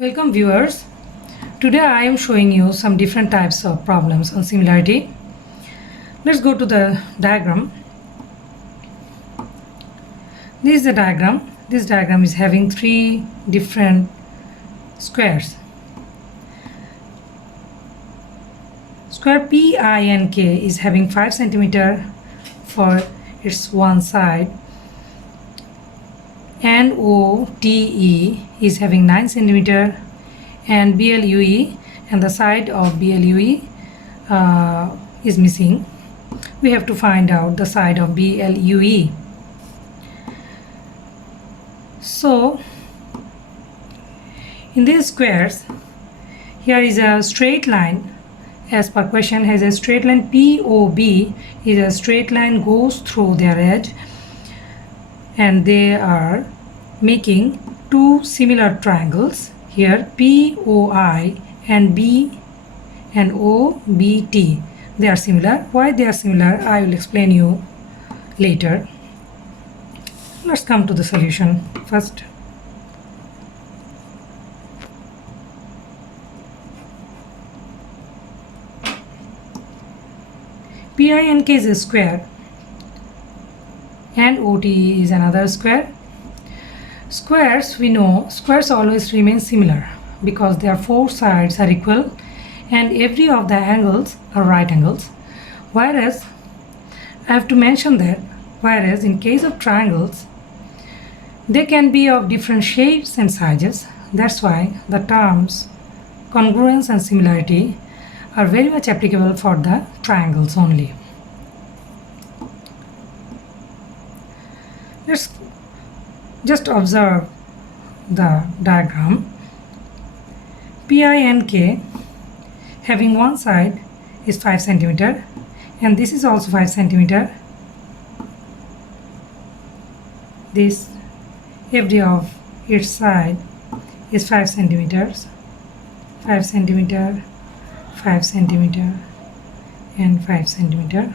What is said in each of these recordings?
Welcome viewers. Today I am showing you some different types of problems on similarity. Let's go to the diagram. This is the diagram. This diagram is having three different squares. Square PINK is having 5 centimeter for its one side. NOTE is having 9 centimeter, and BLUE and the side of BLUE is missing. We have to find out the side of BLUE. So in these squares, here is a straight line. As per question, has a straight line. POB is a straight line goes through their edge, and they are making two similar triangles. Here POI and B and OBT, they are similar. Why they are similar, I will explain you later. Let's come to the solution first. PINK is a square and OTE is another square. Squares, we know squares always remain similar because their four sides are equal and every of the angles are right angles. Whereas I have to mention that in case of triangles, they can be of different shapes and sizes. That's why the terms congruence and similarity are very much applicable for the triangles only. Let's just observe the diagram. PINK having one side is 5 centimeter, and this is also 5 centimeter. This every of its side is 5 centimeters, 5 centimeter, 5 centimeter, and 5 centimeter.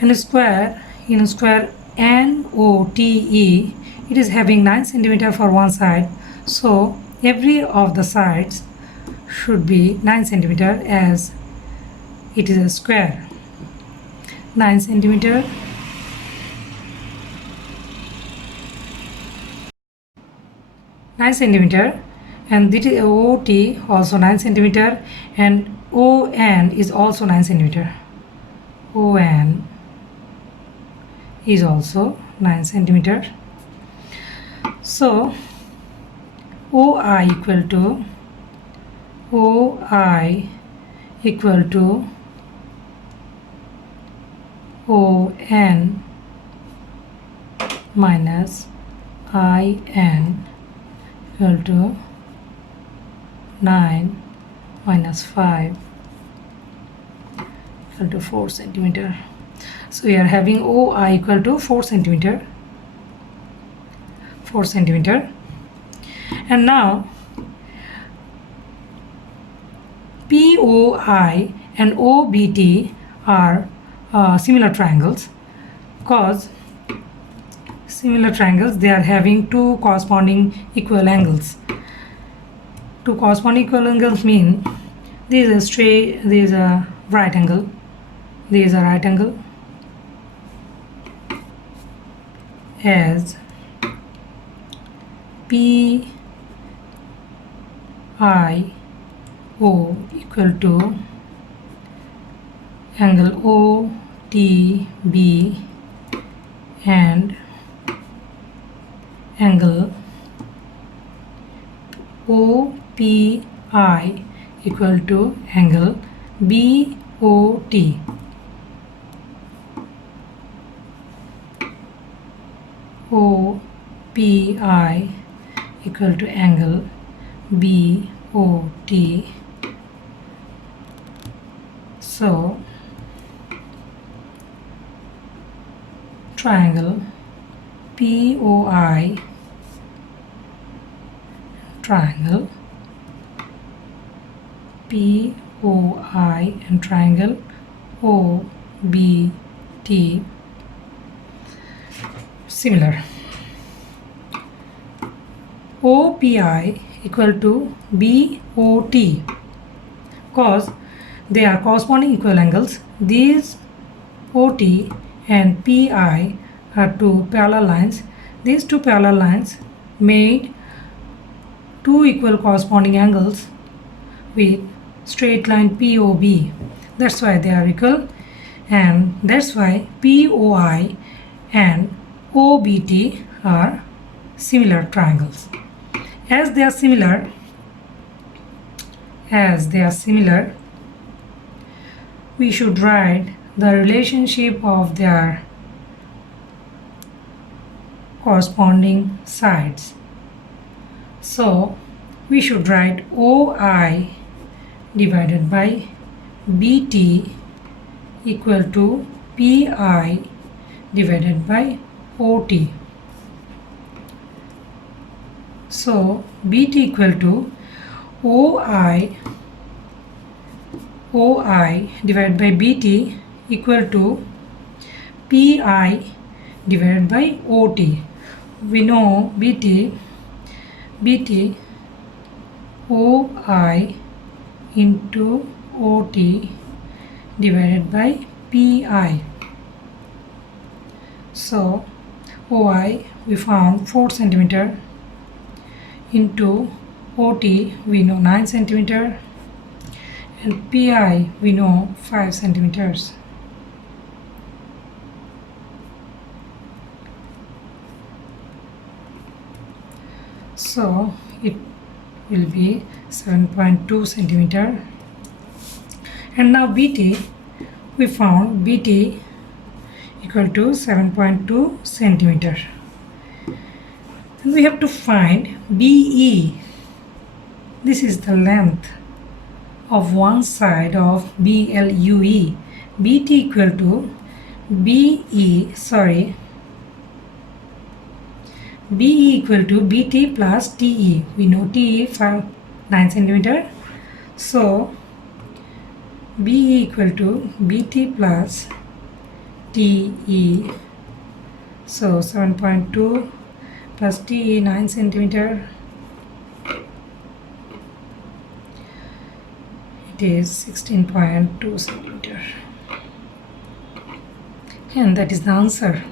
And a square, in a square NOTE, it is having 9 centimeter for one side, so every of the sides should be 9 centimeter as it is a square. 9 centimeter, 9 centimeter, and this is OT also 9 centimeter, and ON is also 9 centimeter. ON is also 9 centimeter. So OI equal to ON minus IN equal to 9 minus 5 equal to 4 centimeter. So we are having OI equal to 4 centimeter. 4 centimeter. And now POI and OBT are similar triangles, because similar triangles, they are having two corresponding equal angles. Two corresponding equal angles mean this is a straight, this is a right angle, this is a right angle, as PIO equal to angle OTB and angle OPI equal to angle BOT. OPI equal to angle BOT. So triangle POI, triangle POI, and triangle OBT similar. OPI equal to BOT, because they are corresponding equal angles. These OT and PI are two parallel lines. These two parallel lines made two equal corresponding angles with straight line POB. That's why they are equal, and that's why POI and OBT are similar triangles. As they are similar, we should write the relationship of their corresponding sides. So we should write OI divided by BT equal to PI divided by OT. So BT equal to OI divided by BT equal to PI divided by OT. We know BT OI into OT divided by PI. So OI we found 4 centimeter into OT we know 9 centimeter and PI we know 5 centimeters. So it will be 7.2 centimeter. And now BT, we found BT equal to 7.2 centimeter. And we have to find BE. This is the length of one side of BLUE. BT equal to BE equal to BT plus TE. We know TE 9 centimeter. So BE equal to BT plus TE. So 7.2 plus TE 9 centimeter. It is 16.2 centimeter. And that is the answer.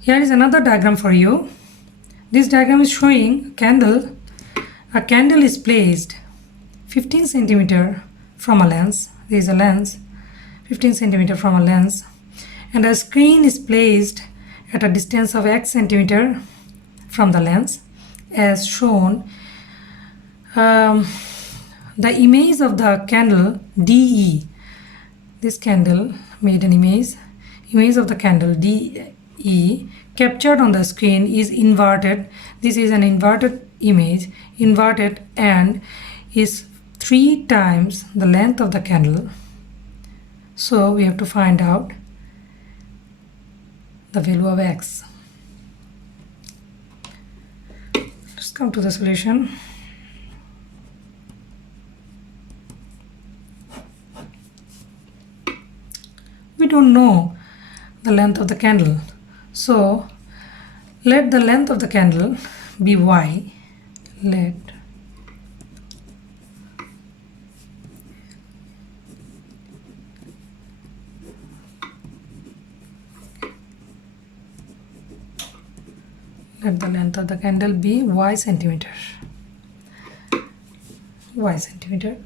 Here is another diagram for you. This diagram is showing a candle. A candle is placed 15 centimeter from a lens. There is a lens 15 centimeter from a lens, and a screen is placed at a distance of x centimeter from the lens as shown. The image of the candle DE, this candle made an image of the candle DE captured on the screen is inverted. This is an inverted image, inverted, and is 3 times the length of the candle. So we have to find out the value of x. Let's come to the solution. We don't know the length of the candle, so let the length of the candle be y. Let the length of the candle be y centimeter. Y centimeter.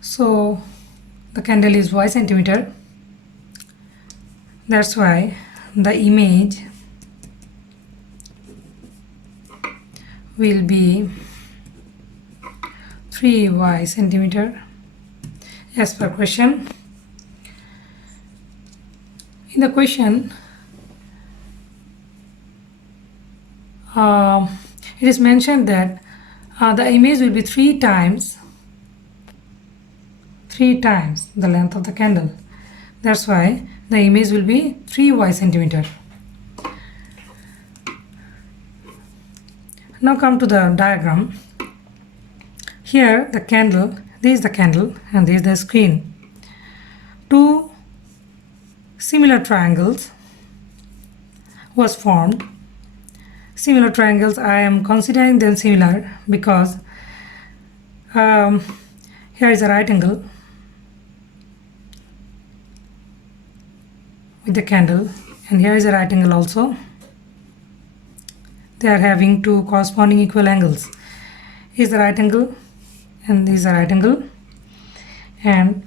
So the candle is y centimeter. That's why the image will be 3y centimeter as per question. In the question, it is mentioned that the image will be 3 times the length of the candle. That's why the image will be 3y centimeter. Now come to the diagram. Here the candle This is the candle and this is the screen. Two similar triangles was formed. Similar triangles, I am considering them similar because here is a right angle with the candle, and here is a right angle also. They are having two corresponding equal angles. Is the right angle and this is a right angle, and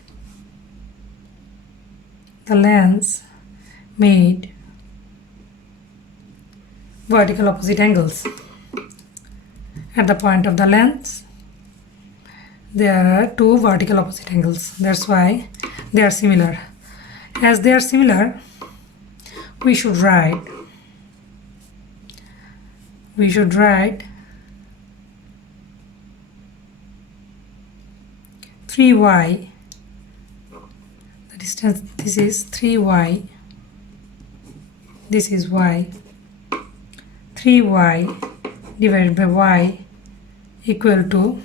the lens made vertical opposite angles. At the point of the lens there are two vertical opposite angles. That's why they are similar. As they are similar, we should write 3y, the distance, this is 3y, this is y, 3y divided by y equal to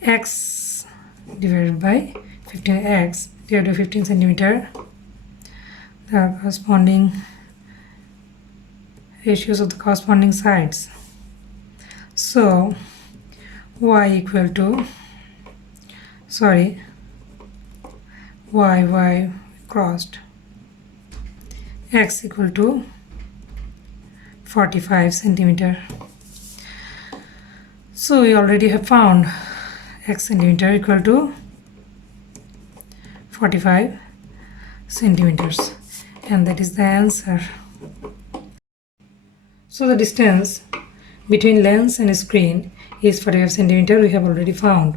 x divided by 15x divided by 15 centimeter. The corresponding ratios of the corresponding sides. So y equal to, y crossed, x equal to 45 centimeter. So we already have found x centimeter equal to 45 centimeters, and that is the answer. So the distance between lens and screen is 45 centimeter, we have already found.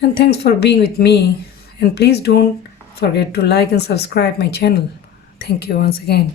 And thanks for being with me, and please don't forget to like and subscribe my channel. Thank you once again.